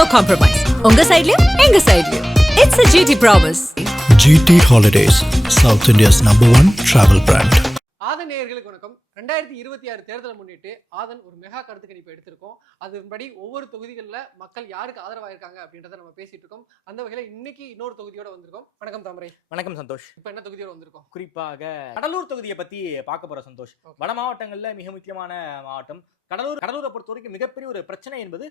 no compromise. உங்க சைடுலயும் எங்க சைடுலயும். It's a GT promise. GT Holidays, South India's #1 travel brand. ஆதன் நேயர்களுக்கு வணக்கம். 2026 தேர்தலை முன்னிட்டு ஆதன் ஒரு மெகா கருத்து கணிப்பு எடுத்திருக்கோம். அதன்படி ஒவ்வொரு தொகுதிகளில் மக்கள் யாருக்கு ஆதரவாக இருக்காங்க அப்படின்றத நம்ம பேசிட்டு இருக்கோம். அந்த வகையில் இன்னைக்கு இன்னொரு தொகுதியோட வந்திருக்கோம். வணக்கம் தாமரை. வணக்கம் சந்தோஷ். இப்போ என்ன தொகுதியோட வந்திருக்கோம்? குறிப்பாக கடலூர் தொகுதியை பத்தி பார்க்க போற சந்தோஷ். வட மாவட்டங்கள்ல மிக முக்கியமான மாவட்டம் கடலூரை பொறுத்த வரைக்கும் மிகப்பெரிய ஒரு பிரச்சனை என்பது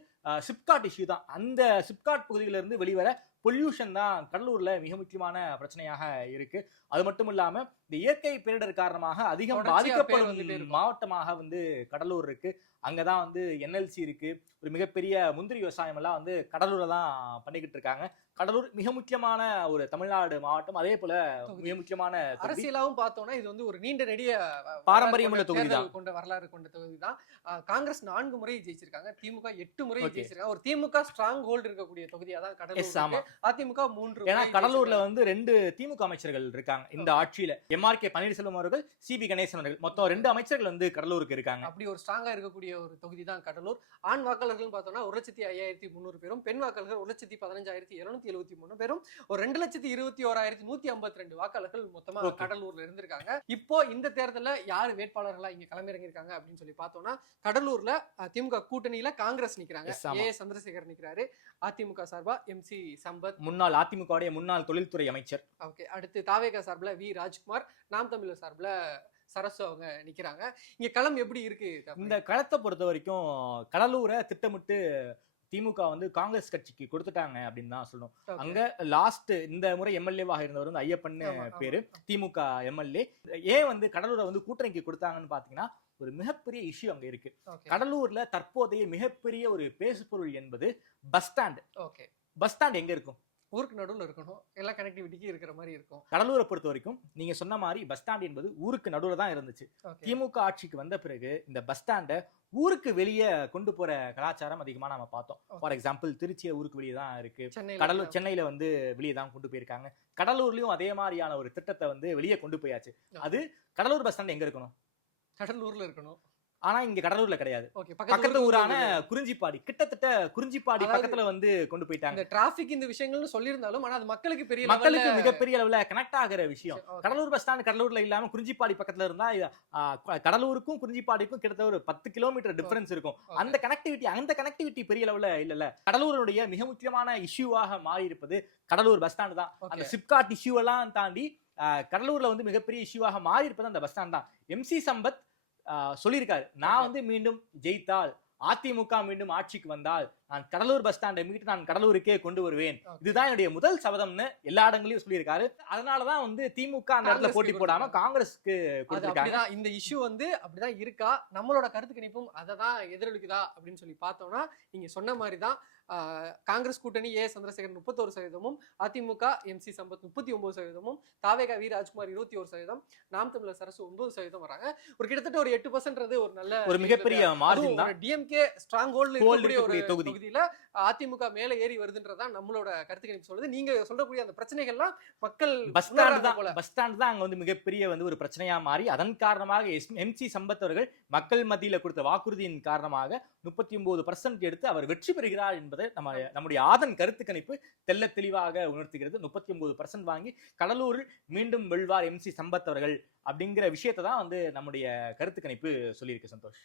சிப்காட் இஷ்யூ தான். அந்த சிப்காட் பகுதியிலிருந்து வெளிவர பொல்யூஷன் தான் கடலூர்ல மிக முக்கியமான பிரச்சனையாக இருக்கு. அது மட்டும் இல்லாம இந்த இயற்கை பேரிடர் காரணமாக அதிகம் பாதிக்கப்படும் மாவட்டமாக கடலூர் இருக்கு. அங்கதான் என்எல்சி இருக்கு. ஒரு மிகப்பெரிய முந்திரி விவசாயம் எல்லாம் கடலூர்ல தான் பண்ணிக்கிட்டு இருக்காங்க. கடலூர் மிக முக்கியமான ஒரு தமிழ்நாடு மாவட்டம். அதே போல மிக முக்கியமான அரசியலாவும் பார்த்தோம்னா இது ஒரு நீண்ட நெடிய பாரம்பரியம் உள்ள தொகுதி தான், கொண்ட வரலாறு கொண்ட தொகுதி தான். காங்கிரஸ் 4 முறை ஜெயிச்சிருக்காங்க, திமுக 8 முறை ஜெயிச்சிருக்காங்க. ஒரு திமுக ஸ்ட்ராங் ஹோல்டு இருக்கக்கூடிய தொகுதியா தான் கடலூர். அதிமுக 3. ஏன்னா கடலூர்ல 2 திமுக அமைச்சர்கள் இருக்காங்க இந்த ஆட்சியில. எம்ஆர்கே பன்னீர்செல்வம் அவர்கள், சிபி கணேசன் அவர்கள், மொத்தம் 2 அமைச்சர்கள் கடலூருக்கு இருக்காங்க. அப்படி ஒரு ஸ்ட்ராங்கா இருக்கக்கூடிய ஒரு தொகுதி தான் கடலூர். ஆண் வாக்காளர்கள் பார்த்தோம்னா 1,05,300 பேரும், பெண் வாக்காளர்கள் 1,15,773 பேரும், ஒரு 2,21,152 வாக்காளர்கள் மொத்தமா கடலூர்ல இருந்திருக்காங்க. இப்போ இந்த தேர்தல யாரு வேட்பாளர்களா இங்க களமிறங்கிருக்காங்க அப்படின்னு சொல்லி பார்த்தோம்னா, கடலூர்ல திமுக கூட்டணியில காங்கிரஸ் நிக்கிறாங்க. ஏ சந்திரசேகர் நிக்கிறாரு. அதிமுக சார்பா MC சம்பத், முன்னாள் அதிமுக முன்னாள் தொழில்துறை அமைச்சர். ஓகே. அடுத்து தாவேகா சார்பில் வி ராஜ்குமார், நாம் தமிழர் சார்பில் சரசு அவங்க நிக்கிறாங்க. இங்க களம் எப்படி இருக்கு? இந்த களத்தை பொறுத்த வரைக்கும் கடலூரை திட்டமிட்டு திமுக காங்கிரஸ் கட்சிக்கு கொடுத்துட்டாங்க அப்படின்னு தான் சொல்லணும். அங்க லாஸ்ட் இந்த முறை எம்எல்ஏவாக இருந்தவர் ஐயப்பன் பேரு, திமுக எம்எல்ஏ. ஏன் கடலூரை கூட்டணிக்கு கொடுத்தாங்கன்னு பாத்தீங்கன்னா, ஒரு மிகப்பெரிய இஷ்யூ அங்க இருக்கு. கடலூர்ல தற்போதைய மிகப்பெரிய ஒரு பேசுபொருள் என்பது பஸ் ஸ்டாண்ட். பஸ் ஸ்டாண்ட் எங்க இருக்கும்? ஊருக்கு நடுவில் இருக்கணும். எல்லா கனெக்டிவிட்டிக்கு இருக்கிற மாதிரி இருக்கும். கடலூரை பொறுத்த வரைக்கும் நீங்க சொன்ன மாதிரி பஸ் ஸ்டாண்ட் என்பது ஊருக்கு நடுவில் தான் இருந்துச்சு. திமுக ஆட்சிக்கு வந்த பிறகு இந்த பஸ் ஸ்டாண்டை ஊருக்கு வெளியே கொண்டு போற கலாச்சாரம் அதிகமா நம்ம பார்த்தோம். ஃபார் எக்ஸாம்பிள் திருச்சியை ஊருக்கு வெளியே தான் இருக்கு. கடலூர் சென்னையில வெளியே தான் கொண்டு போயிருக்காங்க. கடலூர்லயும் அதே மாதிரியான ஒரு திட்டத்தை வெளியே கொண்டு போயாச்சு. அது கடலூர் பஸ் ஸ்டாண்ட் எங்க இருக்கணும்? கடலூர்ல இருக்கணும். ஆனா இங்க கடலூர்ல கிடையாது. பக்கத்து ஊரான குறிஞ்சிப்பாடி, கிட்டத்தட்ட குறிஞ்சிப்பாடி பக்கத்துல கொண்டு போயிட்டாங்க. டிராபிக் இந்த விஷயங்கள்னு சொல்லியிருந்தாலும் ஆனா அது மக்களுக்கு மிகப்பெரிய அளவுல கனெக்ட் ஆகிற விஷயம். கடலூர் பஸ் ஸ்டாண்ட் கடலூர்ல இல்லாம குறிஞ்சிப்பாடி பக்கத்துல இருந்தா கடலூருக்கும் குறிஞ்சிப்பாடிக்கும் கிட்டத்தட்ட ஒரு 10 கிலோமீட்டர் டிஃபரன்ஸ் இருக்கும். அந்த கனெக்டிவிட்டி பெரிய அளவுல இல்ல. கடலூருடைய மிக முக்கியமான இஷ்யூவாக மாறி இருப்பது கடலூர் பஸ் ஸ்டாண்ட் தான். அந்த சிப்காட் இஷ்யூ எல்லாம் தாண்டி கடலூர்ல மிகப்பெரிய இஷ்யூவாக மாறி இருப்பது அந்த பஸ் ஸ்டாண்ட் தான். MC சம்பத் சொல்லியிருக்காரு, நான் மீண்டும் ஜெயித்தால், அதிமுக மீண்டும் ஆட்சிக்கு வந்தால், நான் கடலூர் பஸ் ஸ்டாண்டை மீட்டு நான் கடலூருக்கே கொண்டு வருவேன். இதுதான் என்னுடைய முதல் சபதம்னு எல்லா இடங்களையும் சொல்லியிருக்காரு. அதனாலதான் திமுக அந்த இடத்துல போட்டி போடாம காங்கிரஸ்க்கு கொடுத்திருக்காங்க. இந்த இஷ்யூ அப்படிதான் இருக்கா? நம்மளோட கருத்து கணிப்பும் அதை தான் எதிரொலிக்குதா அப்படின்னு சொல்லி பார்த்தோம்னா, நீங்க சொன்ன மாதிரிதான் காங்கிரஸ் கூட்டணி A Chandrasekhar 31%, AIADMK MC Sampath 39%, TVK V Rajkumar 21%, Naam தமிழர் சரசு 9% வராங்க. ஒரு கிட்டத்தட்ட ஒரு 8% ஒரு நல்ல ஒரு மிகப்பெரிய மார்ஜின் தான். டிஎம்கே ஸ்ட்ராங் ஹோல்ட்ல இருக்கக்கூடிய ஒரு தொகுதியில அதிமுக மேல ஏறி வருதுன்றதா நம்மளோட கருத்து கணிப்பு சொல்லுது. நீங்க சொல்லக்கூடிய அந்த பிரச்சனைகள்லாம் மக்கள் பஸ் ஸ்டாண்ட் தான் அங்க மிகப்பெரிய ஒரு பிரச்சனையா மாறி, அதன் காரணமாக MC சம்பத் அவர்கள் மக்கள் மத்தியில கொடுத்த வாக்குறுதியின் காரணமாக 39% எடுத்து அவர் வெற்றி பெறுகிறார் என்பதை நம்முடைய ஆதன் கருத்து கணிப்பு தெல்ல தெளிவாக உணர்த்துகிறது. 39% வாங்கி கடலூரில் மீண்டும் வெல்வார் MC சம்பத் அவர்கள் அப்படிங்கிற விஷயத்தை தான் நம்முடைய கருத்து கணிப்பு சொல்லியிருக்கு சந்தோஷ்.